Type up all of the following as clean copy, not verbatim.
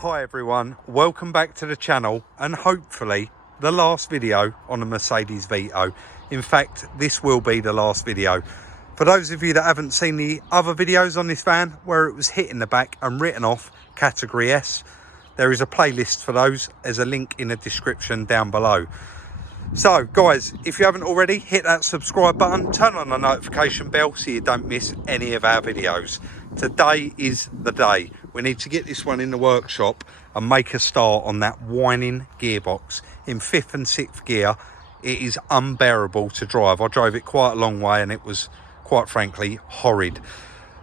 Hi everyone, welcome back to the channel and hopefully the last video on the Mercedes Vito. In fact, this will be the last video. For those of you that haven't seen the other videos on this van where it was hit in the back and written off category S, there is a playlist for those. There's a link in the description down below. So guys, if you haven't already, hit that subscribe button, turn on the notification bell so you don't miss any of our videos. Today is the day. We need to get this one in the workshop and make a start on that whining gearbox in 5th and 6th gear. It is unbearable to drive. I drove it quite a long way and it was, quite frankly, horrid.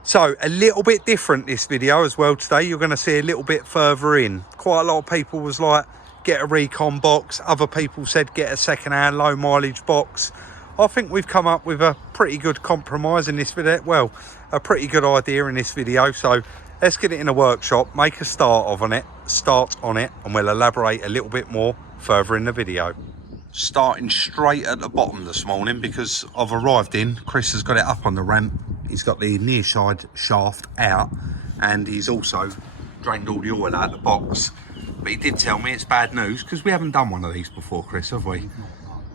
So a little bit different this video as well today. You're going to see a little bit further in. Quite a lot of people was like, get a recon box. Other people said get a second-hand low mileage box. I think we've come up with a pretty good compromise in this video. Well, a pretty good idea in this video. So let's get it in a workshop, make a start on it, and we'll elaborate a little bit more further in the video. Starting straight at the bottom this morning because I've arrived in. Chris has got it up on the ramp. He's got the near side shaft out and he's also drained all the oil out of the box. But he did tell me it's bad news because we haven't done one of these before, Chris, have we?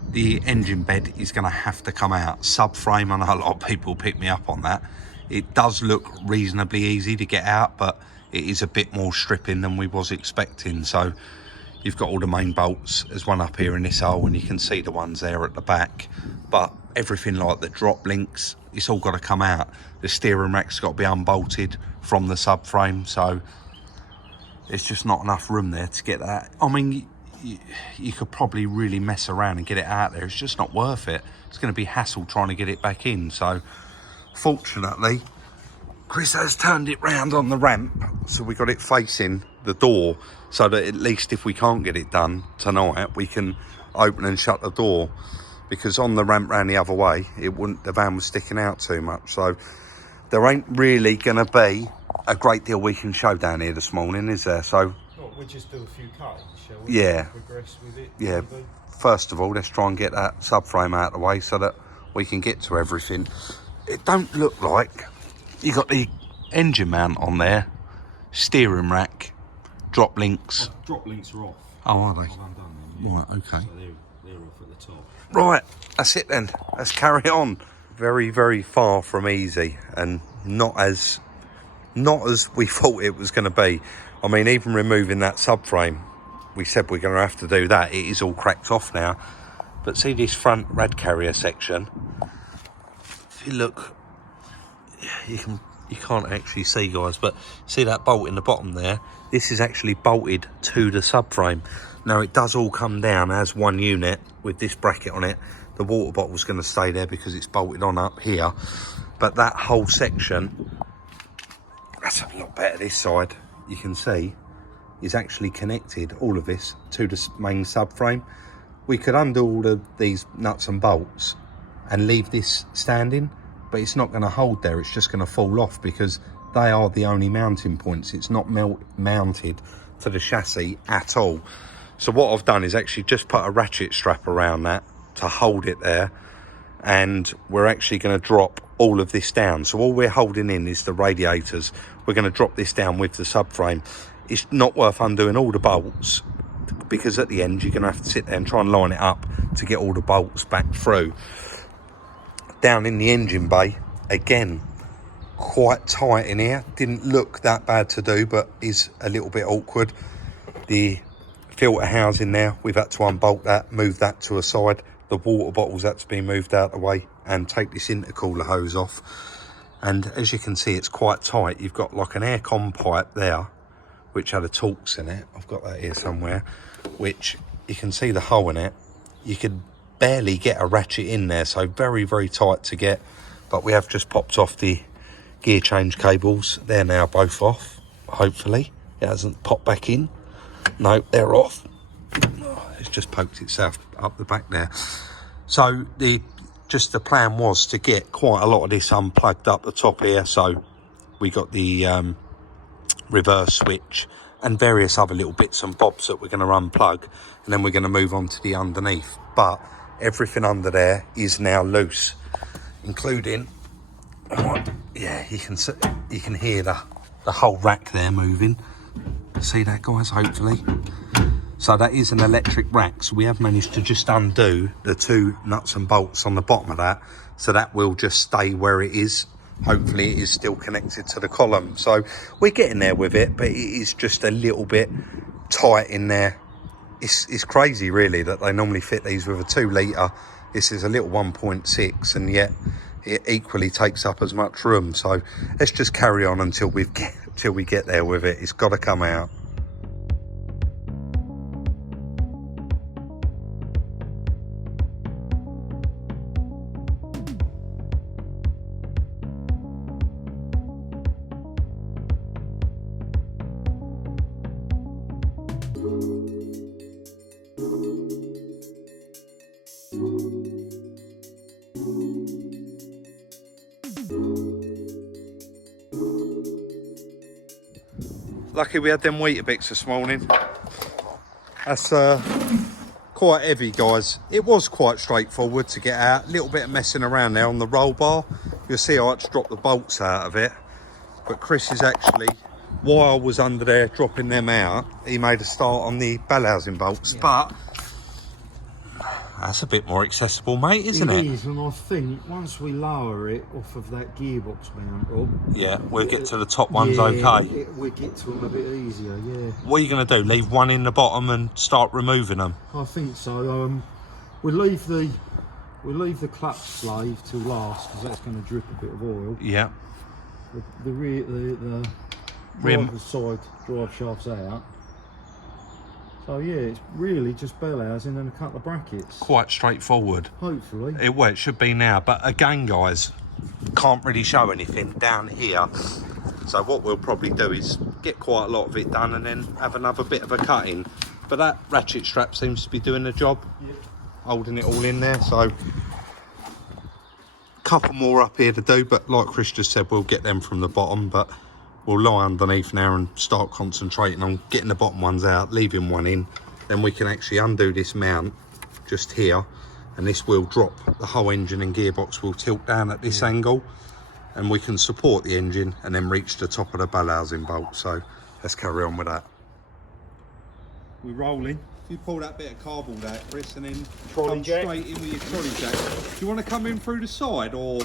The engine bed is going to have to come out. Subframe, I know a lot of people pick me up on that. It does look reasonably easy to get out, but it is a bit more stripping than we was expecting. So you've got all the main bolts. There's one up here in this hole and you can see the ones there at the back. But everything like the drop links, it's all got to come out. The steering rack's got to be unbolted from the subframe. So there's just not enough room there to get that. I mean, you could probably really mess around and get it out there. It's just not worth it. It's going to be hassle trying to get it back in. So fortunately, Chris has turned it round on the ramp. So we got it facing the door so that at least if we can't get it done tonight, we can open and shut the door. Because on the ramp round the other way, the van was sticking out too much. So there ain't really going to be a great deal we can show down here this morning, is there? So we'll just do a few cuttings, shall we? Yeah. Progress with it. Yeah. Maybe. First of all, let's try and get that subframe out of the way so that we can get to everything. It don't look like you got the engine mount on there, steering rack, drop links. Oh, drop links are off. Oh, are they? I've undone them. Yeah. Right, okay. So they're off at the top. Right, that's it then. Let's carry on. Very, very far from easy and not as we thought it was going to be. I mean, even removing that subframe, we said we're going to have to do that. It is all cracked off now. But see this front rad carrier section? If you look, you can't actually see, guys, but see that bolt in the bottom there? This is actually bolted to the subframe. Now it does all come down as one unit with this bracket on it. The water bottle's going to stay there because it's bolted on up here. But that whole section, that's a lot better this side, you can see, is actually connected, all of this, to the main subframe. We could undo all of these nuts and bolts and leave this standing, but it's not going to hold there. It's just going to fall off because they are the only mounting points. It's not mounted to the chassis at all. So what I've done is actually just put a ratchet strap around that to hold it there, and we're actually going to drop all of this down. So all we're holding in is the radiators. We're going to drop this down with the subframe. It's not worth undoing all the bolts because at the end you're going to have to sit there and try and line it up to get all the bolts back through. Down in the engine bay, again, quite tight in here. Didn't look that bad to do, but is a little bit awkward. The filter housing there, we've had to unbolt that, move that to a side. The water bottles had to be moved out of the way and take this intercooler hose off. And as you can see, it's quite tight. You've got like an aircon pipe there, which had a Torx in it. I've got that here somewhere, which you can see the hole in it. You could barely get a ratchet in there, so very, very tight to get. But we have just popped off the gear change cables. They're now both off, hopefully. It hasn't popped back in. No, they're off. It's just poked itself up the back there. So the plan was to get quite a lot of this unplugged up the top here. So we got the reverse switch and various other little bits and bobs that we're going to unplug, and then we're going to move on to the underneath. But everything under there is now loose, including, yeah, you can hear the whole rack there moving. see that, guys, hopefully. So that is an electric rack, so we have managed to just undo the 2 nuts and bolts on the bottom of that, so that will just stay where it is. Hopefully it is still connected to the column, so we're getting there with it, but it is just a little bit tight in there. It's crazy really that they normally fit these with a 2 litre. This is a little 1.6, and yet it equally takes up as much room. So let's just carry on until we get there with it. It's got to come out. Lucky we had them Weetabix this morning. That's quite heavy, guys. It was quite straightforward to get out. A little bit of messing around there on the roll bar. You'll see I had to drop the bolts out of it. But Chris is actually, while I was under there dropping them out, he made a start on the bell housing bolts. Yeah. But that's a bit more accessible, mate, isn't it? It is, and I think once we lower it off of that gearbox mount, Rob, yeah, we'll get to the top ones, okay. We'll get to them a bit easier, yeah. What are you going to do? Leave one in the bottom and start removing them? I think so. We'll leave the clutch slave till last, because that's going to drip a bit of oil. Yeah. The rim side drive shafts out. So yeah, it's really just bell housing and a couple of brackets. Quite straightforward. Hopefully. It should be now. But again, guys, can't really show anything down here. So what we'll probably do is get quite a lot of it done and then have another bit of a cutting. But that ratchet strap seems to be doing the job. Yeah. Holding it all in there. So a couple more up here to do. But like Chris just said, we'll get them from the bottom. But we'll lie underneath now and start concentrating on getting the bottom ones out, leaving one in. Then we can actually undo this mount just here, and this will drop. The whole engine and gearbox will tilt down at this angle, and we can support the engine and then reach the top of the bell housing bolt. So let's carry on with that. We're rolling. If you pull that bit of cardboard out, Chris, and then come straight in with your trolley jack. Do you want to come in through the side, or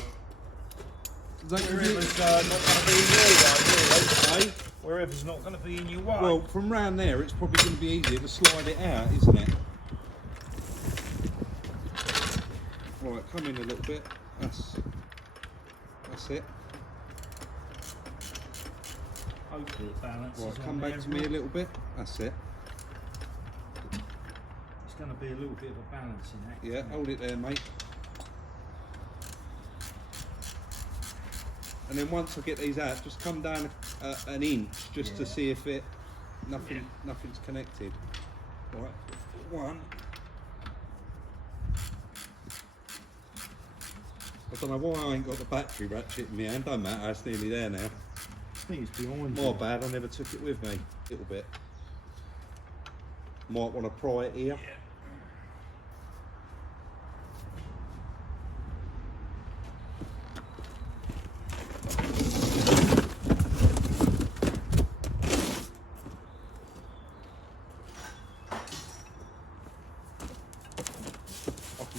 wherever's not going to be in your way, really. Wherever's not going to be in your way. Well, from round there, it's probably going to be easier to slide it out, isn't it? Right, come in a little bit. That's it. Hopefully it balances. Right, come back to me a little bit. That's it. It's going to be a little bit of a balancing act. Yeah, hold it there, mate. And then once I get these out, just come down an inch just to see if nothing's connected. Right, one. I don't know why I ain't got the battery ratchet in my hand. Don't matter, it's nearly there now. I think it's behind you. My bad, I never took it with me. A little bit. Might want to pry it here. Yeah.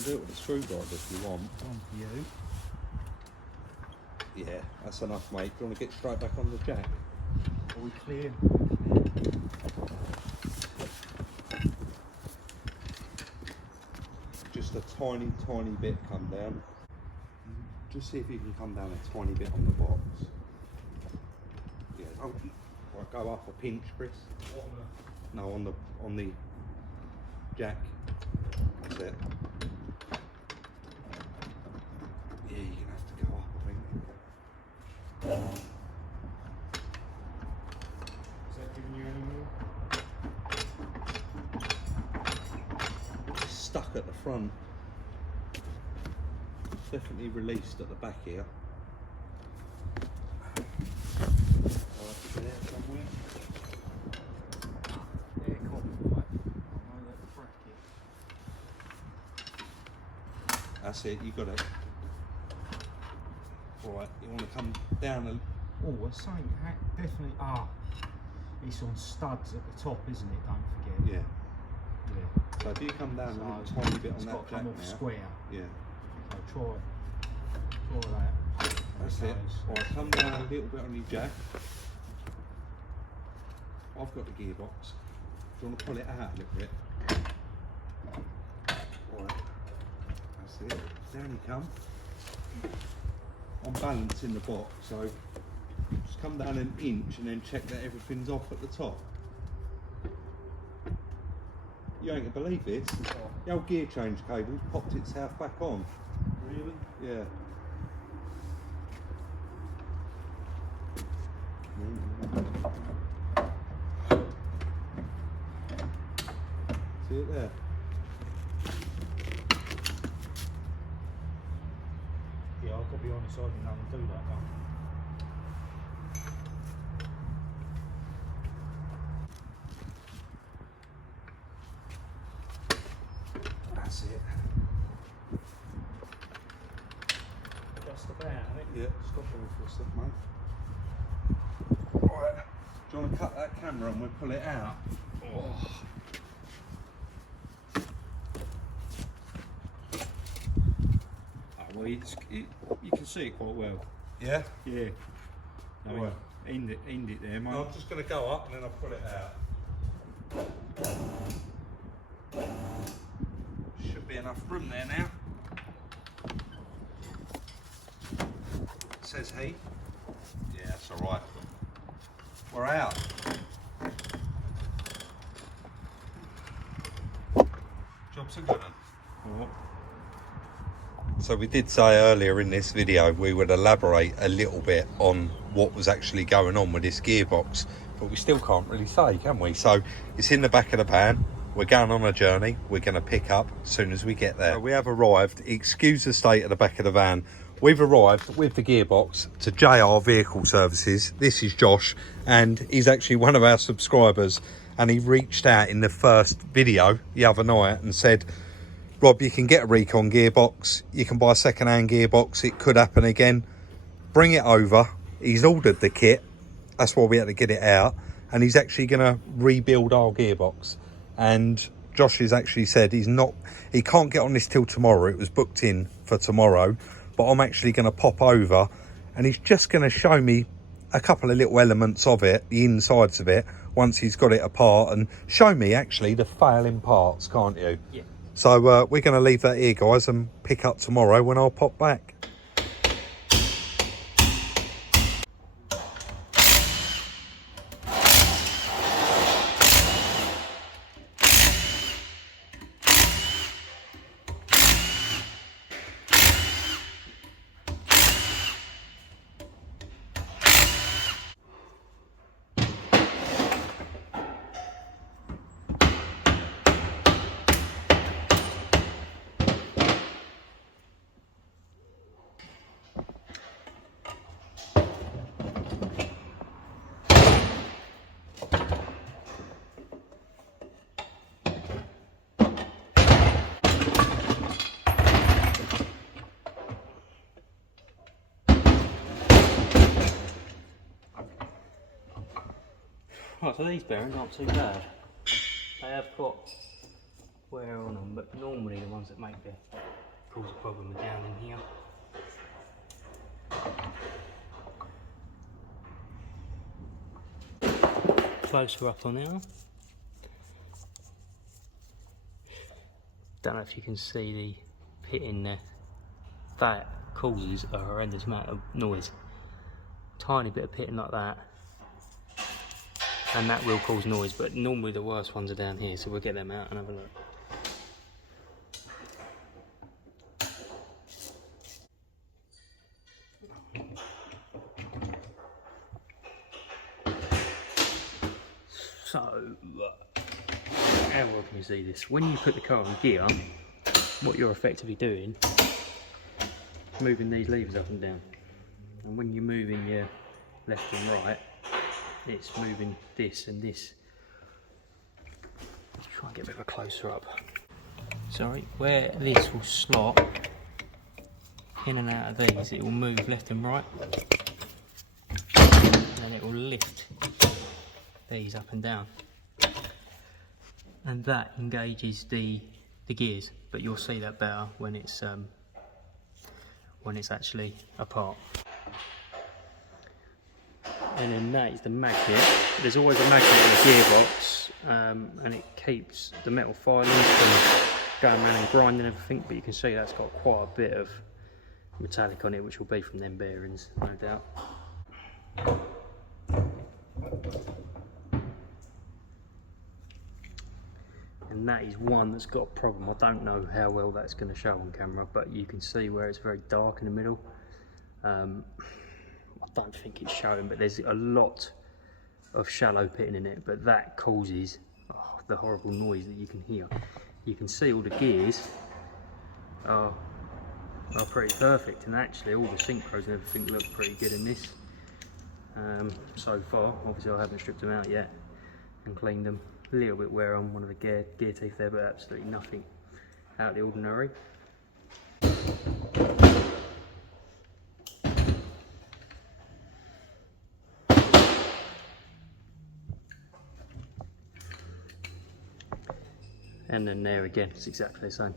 Do it with a screwdriver if you want. One for you. Yeah, that's enough, mate. Do you want to get straight back on the jack? Are we clear? Just a tiny, tiny bit come down. Just see if you can come down a tiny bit on the box. Yeah, right, go up a pinch, Chris. No, on the jack. That's it. Yeah, you're gonna have to go up, I think. Is that giving you any more? It's stuck at the front. Definitely released at the back here. That's it, you got it. Alright, you want to come down a... Oh, the same, definitely, It's on studs at the top, isn't it? Don't forget. Yeah. Yeah. So if you come down So a little tiny bit on it's that got to jack come off now. square. Yeah. So try that. That's it. Right, come down a little bit on your jack. I've got the gearbox. Do you want to pull it out a little bit? Right. That's it. Down you come. I'm balancing the box, so just come down an inch and then check that everything's off at the top. You ain't gonna believe this. The old gear change cable's popped itself back on. Really? Yeah. See it there? Yeah, I've got to be honest, I didn't know to do that though. That's it. Just about, I think. Yeah, stop all for a sec, mate. Alright, do you want to cut that camera and we'll pull it out? Oh. Well, you can see it quite well. Yeah? Yeah. I mean, Right. end it there, mate. I'm just going to go up and then I'll pull it out. Should be enough room there now. Says he. Yeah, that's alright. We're out. Job's a good one. Oh. So we did say earlier in this video we would elaborate a little bit on what was actually going on with this gearbox, but we still can't really say, can we? So it's in the back of the van. We're going on a journey. We're going to pick up as soon as we get there. So we have arrived. Excuse the state of the back of the van. We've arrived with the gearbox to JR Vehicle Services. This is Josh, and he's actually one of our subscribers, and he reached out in the first video the other night and said, Rob, you can get a recon gearbox, you can buy a second-hand gearbox, it could happen again. Bring it over. He's ordered the kit, that's why we had to get it out, and he's actually going to rebuild our gearbox. And Josh has actually said he can't get on this till tomorrow. It was booked in for tomorrow, but I'm actually going to pop over and he's just going to show me a couple of little elements of it, the insides of it, once he's got it apart, and show me actually the failing parts, can't you? Yeah. So we're going to leave that here, guys, and pick up tomorrow when I'll pop back. Right, so these bearings aren't too bad. They have got wear on them, but normally the ones that cause a problem are down in here. Closer up on here. Don't know if you can see the pit in there. That causes a horrendous amount of noise. Tiny bit of pitting like that, and that will cause noise, but normally the worst ones are down here, so we'll get them out and have a look. So, how well can you see this? When you put the car in gear, what you're effectively doing is moving these levers up and down, and when you're moving your left and right, it's moving this and this. Let's try and get a bit of a closer up. Sorry, where this will slot in and out of these, it will move left and right, and it will lift these up and down, and that engages the gears, but you'll see that better when it's actually apart. And then that is the magnet. There's always a magnet in the gearbox, and it keeps the metal filings from going around and grinding everything, but you can see that's got quite a bit of metallic on it, which will be from them bearings, no doubt. And that is one that's got a problem. I don't know how well that's going to show on camera, but you can see where it's very dark in the middle. I don't think it's showing, but there's a lot of shallow pitting in it, but that causes the horrible noise that you can hear. You can see all the gears are pretty perfect, and actually all the synchros and everything look pretty good in this so far. Obviously I haven't stripped them out yet and cleaned them. A little bit wear on one of the gear teeth there, but absolutely nothing out of the ordinary. And then there again, it's exactly the same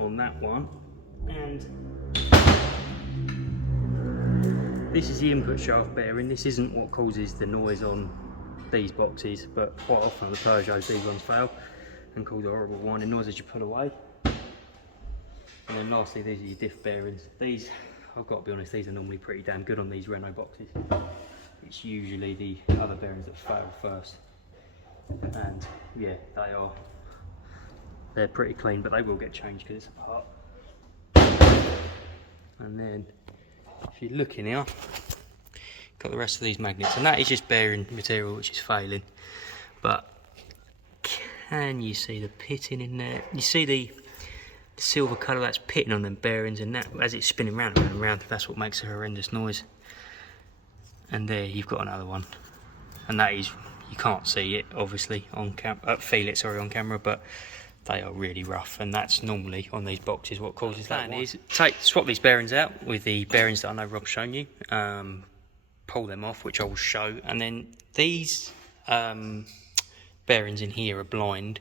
on that one. And this is the input shaft bearing. This isn't what causes the noise on these boxes, but quite often the Peugeot, these ones fail and cause a horrible whining noise as you pull away. And then lastly, these are your diff bearings. These, I've got to be honest, these are normally pretty damn good on these Renault boxes. It's usually the other bearings that fail first. And yeah, they're pretty clean, but they will get changed because it's apart. And then if you look in here, got the rest of these magnets, and that is just bearing material which is failing. But can you see the pitting in there? You see the silver colour that's pitting on them bearings, and that as it's spinning round and round, that's what makes a horrendous noise. And there you've got another one, and that is, you can't see it obviously on feel it sorry on camera, but they are really rough, and that's normally on these boxes what causes that. Is swap these bearings out with the bearings that I know Rob's shown you, pull them off, which I will show, and then these bearings in here are blind,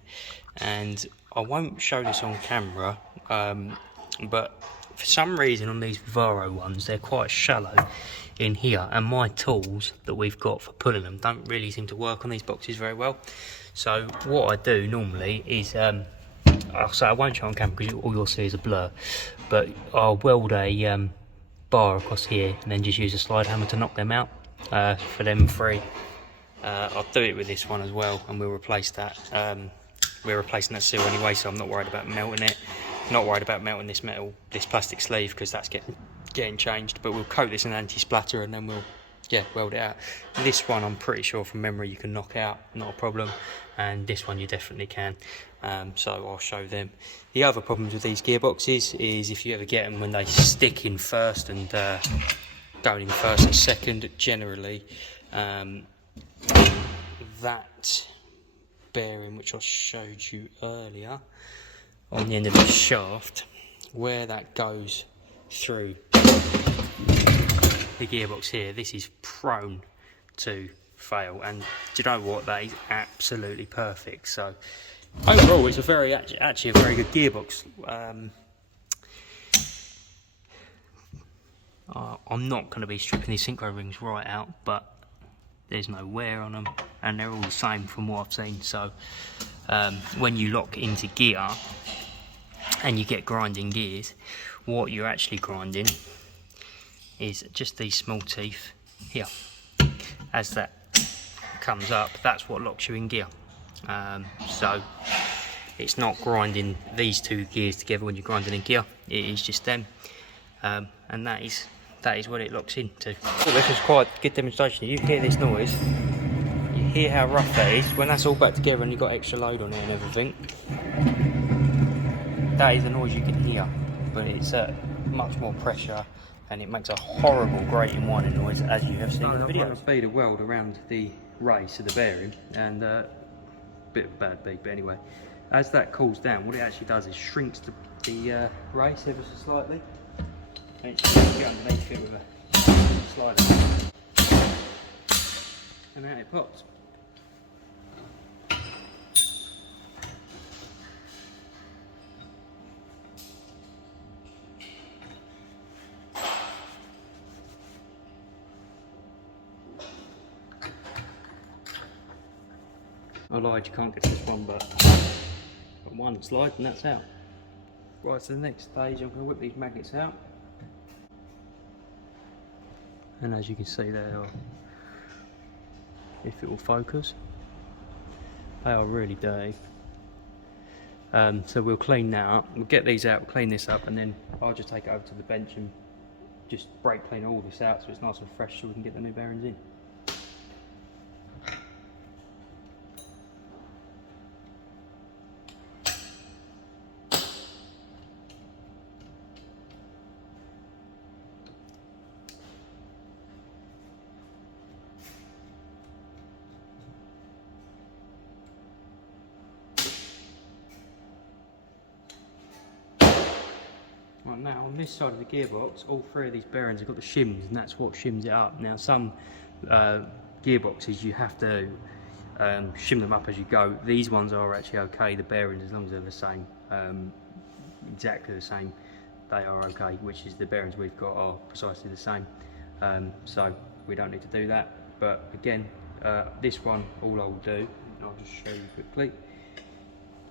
and I won't show this on camera, but for some reason on these Vivaro ones they're quite shallow in here, and my tools that we've got for pulling them don't really seem to work on these boxes very well. So what I do normally is, I won't show on camera because all you'll see is a blur, but I'll weld a bar across here and then just use a slide hammer to knock them out for them free. I'll do it with this one as well, and we'll replace that. We're replacing that seal anyway, so I'm not worried about melting it. Not worried about melting this plastic sleeve, because that's getting changed, but we'll coat this in anti-splatter and then we'll weld it out. This one I'm pretty sure from memory you can knock out, not a problem, and this one you definitely can, so I'll show them. The other problems with these gearboxes is if you ever get them when they stick in first and going in first and second, generally that bearing which I showed you earlier on the end of the shaft, where that goes through the gearbox here, this is prone to fail, and do you know what, that is absolutely perfect. So overall it's actually a very good gearbox. I'm not going to be stripping these synchro rings right out, but there's no wear on them and they're all the same from what I've seen. So when you lock into gear and you get grinding gears, what you're actually grinding is just these small teeth here. As that comes up, that's what locks you in gear. So it's not grinding these two gears together when you're grinding in gear, it is just them, and that is what it locks into. Well, this is quite a good demonstration. You hear this noise, you hear how rough that is when that's all back together and you've got extra load on it and everything. That is the noise you can hear, but it's much more pressure and it makes a horrible grating whining noise, as you have seen in the video. I've made a weld around the race of the bearing, and bit of a bad beat, but anyway, as that cools down, what it actually does is shrinks the race ever so slightly, and it's just get underneath it with a slider, and out it pops. I lied, you can't get to this one, but got one slide and that's out. Right, to the next stage, I'm going to whip these magnets out. And as you can see, they are, if it will focus, they are really dirty. So we'll clean that up, we'll get these out, we'll clean this up, and then I'll just take it over to the bench and just brake clean all this out so it's nice and fresh so we can get the new bearings in. Right, now on this side of the gearbox, all three of these bearings have got the shims, and that's what shims it up. Now some gearboxes you have to shim them up as you go. These ones are actually okay, the bearings, as long as they're the same, exactly the same, they are okay, which is the bearings we've got are precisely the same. So we don't need to do that. But again, this one, all I'll do, and I'll just show you quickly,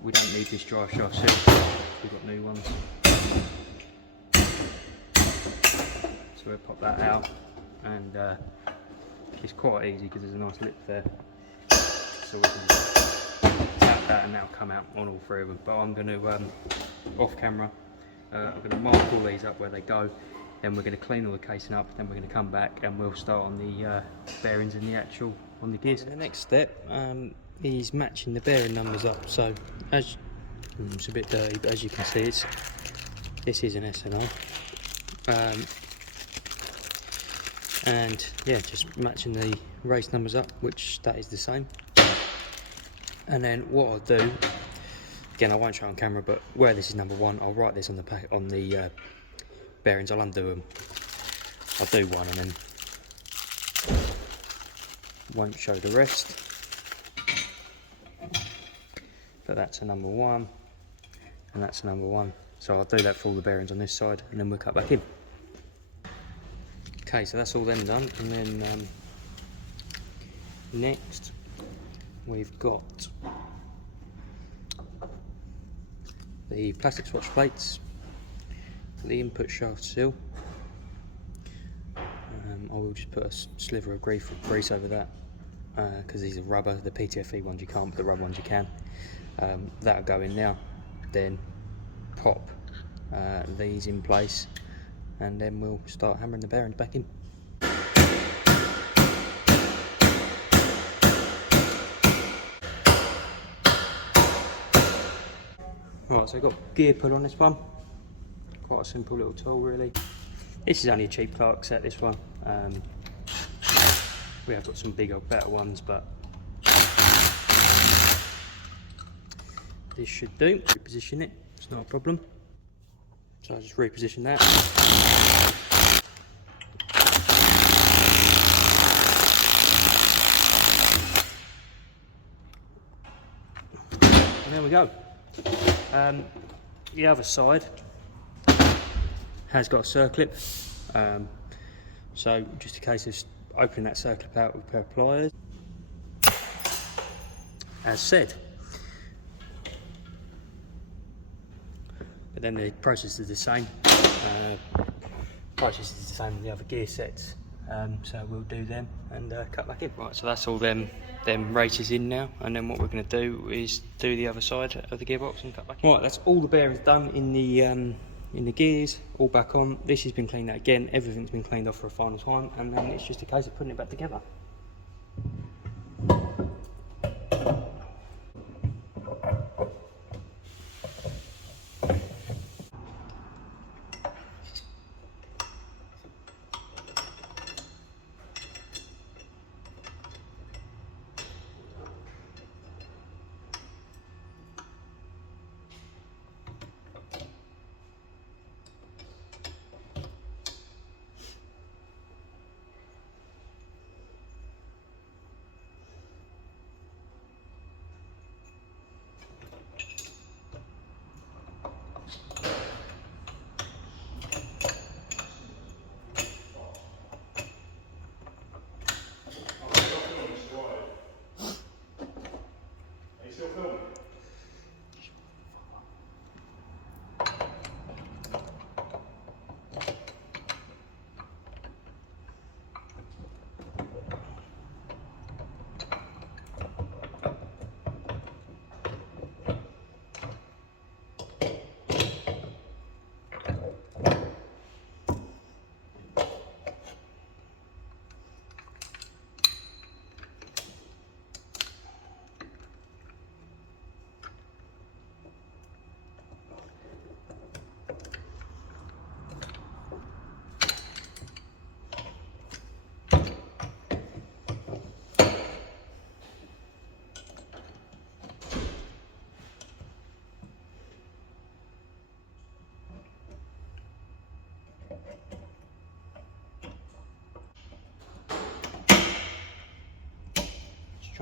we don't need this drive shaft seal, we've got new ones. So we'll pop that out, and it's quite easy because there's a nice lip there. So we can tap that and that'll come out on all three of them. But I'm going to, off camera, I'm going to mark all these up where they go, then we're going to clean all the casing up, then we're going to come back and we'll start on the bearings and the actual, on the gears. The next step is matching the bearing numbers up. So as, it's a bit dirty, but as you can see, this is an SNI. And yeah, just matching the race numbers up, which that is the same. And then what I'll do, again I won't show on camera, but where this is number 1, I'll write this on the bearings. I'll undo them, I'll do one and then won't show the rest. But that's a number 1 and that's a number 1. So I'll do that for all the bearings on this side and then we'll cut back in. Okay, so that's all them done, and then next we've got the plastic swatch plates, the input shaft seal. I will just put a sliver of grease over that because these are rubber. The PTFE ones you can't, but the rubber ones you can. That'll go in now. Then pop these in place, and then we'll start hammering the bearings back in. Right, so I've got gear pull on this one. Quite a simple little tool really. This is only a cheap Clark set, this one. We have got some bigger, better ones, but this should do. Reposition it, it's not a problem. So I'll just reposition that. And there we go. The other side has got a circlip, so just a case of opening that circlip out with a pair of pliers. As said. But then the process is the same. Process is the same as the other gear sets. So we'll do them and cut back in. Right, so that's all them races in now, and then what we're going to do is do the other side of the gearbox and cut back in. Right, that's all the bearings done in the gears, all back on. This has been cleaned out again, everything's been cleaned off for a final time, and then it's just a case of putting it back together.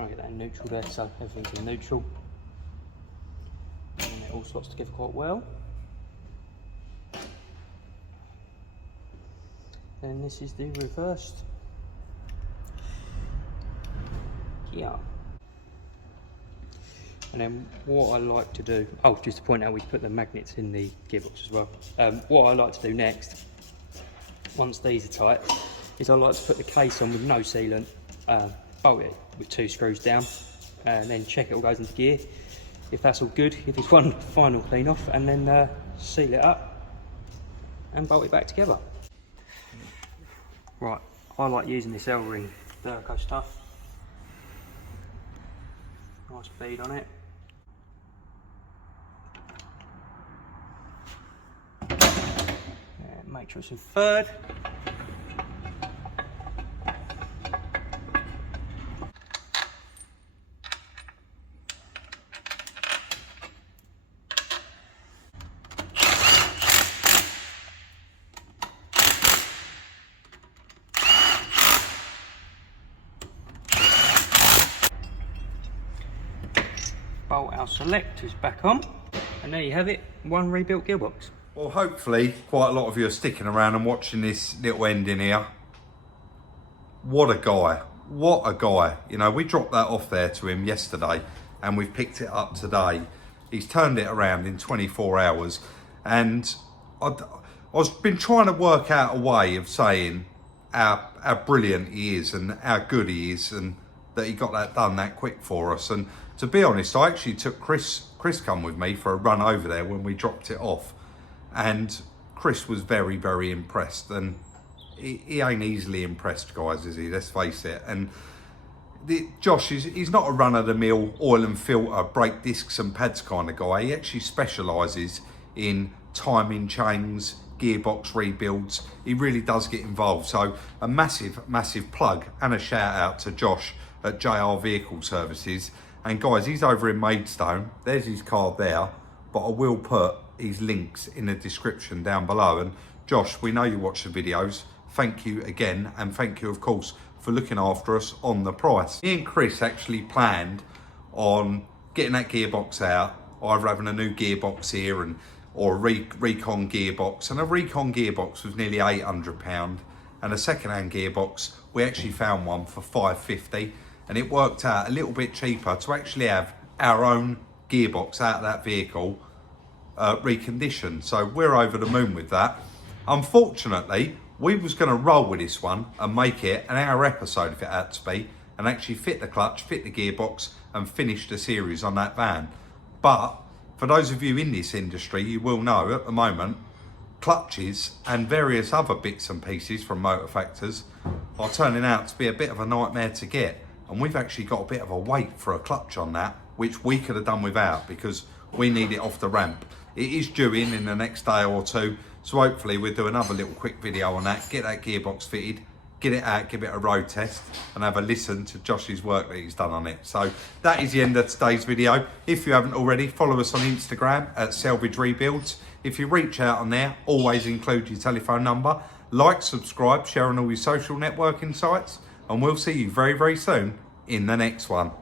Try and get that in neutral there, so everything's in neutral. And it all slots together quite well. Then this is the reversed gear. And then what I like to do, oh, just to point out, we put the magnets in the gearbox as well. What I like to do next, once these are tight, is I like to put the case on with no sealant, bolt it with 2 screws down, and then check it all goes into gear. If that's all good, give this one final clean off, and then seal it up and bolt it back together. Right, I like using this L-ring Durco stuff. Nice bead on it. Make sure it's in third. Bolt our selectors back on, and there you have it, one rebuilt gearbox. Well, hopefully quite a lot of you are sticking around and watching this little ending here. What a guy, what a guy. You know, we dropped that off there to him yesterday and we've picked it up today. He's turned it around in 24 hours, and I've been trying to work out a way of saying how brilliant he is and how good he is, and that he got that done that quick for us. And to be honest, I actually took Chris come with me for a run over there when we dropped it off, and Chris was very, very impressed. And he ain't easily impressed, guys, is he? Let's face it. And Josh, he's not a run-of-the-mill oil and filter, brake discs and pads kind of guy. He actually specialises in timing chains, gearbox rebuilds. He really does get involved. So a massive, massive plug and a shout out to Josh at JR Vehicle Services. And guys, he's over in Maidstone. There's his card there, but I will put his links in the description down below. And Josh, we know you watch the videos. Thank you again, and thank you, of course, for looking after us on the price. Me and Chris actually planned on getting that gearbox out, either having a new gearbox here or a recon gearbox. And a recon gearbox was nearly £800, and a second-hand gearbox, we actually found one for £550, and it worked out a little bit cheaper to actually have our own gearbox out of that vehicle reconditioned. So we're over the moon with that. Unfortunately, we was going to roll with this one and make it an hour episode if it had to be, and actually fit the clutch, fit the gearbox, and finish the series on that van. But for those of you in this industry, you will know at the moment, clutches and various other bits and pieces from motor factors are turning out to be a bit of a nightmare to get. And we've actually got a bit of a wait for a clutch on that, which we could have done without because we need it off the ramp. It is due in the next day or two, so hopefully we'll do another little quick video on that, get that gearbox fitted, get it out, give it a road test, and have a listen to Josh's work that he's done on it. So that is the end of today's video. If you haven't already, follow us on Instagram at Salvage Rebuilds. If you reach out on there, always include your telephone number. Like, subscribe, share on all your social networking sites, and we'll see you very, very soon in the next one.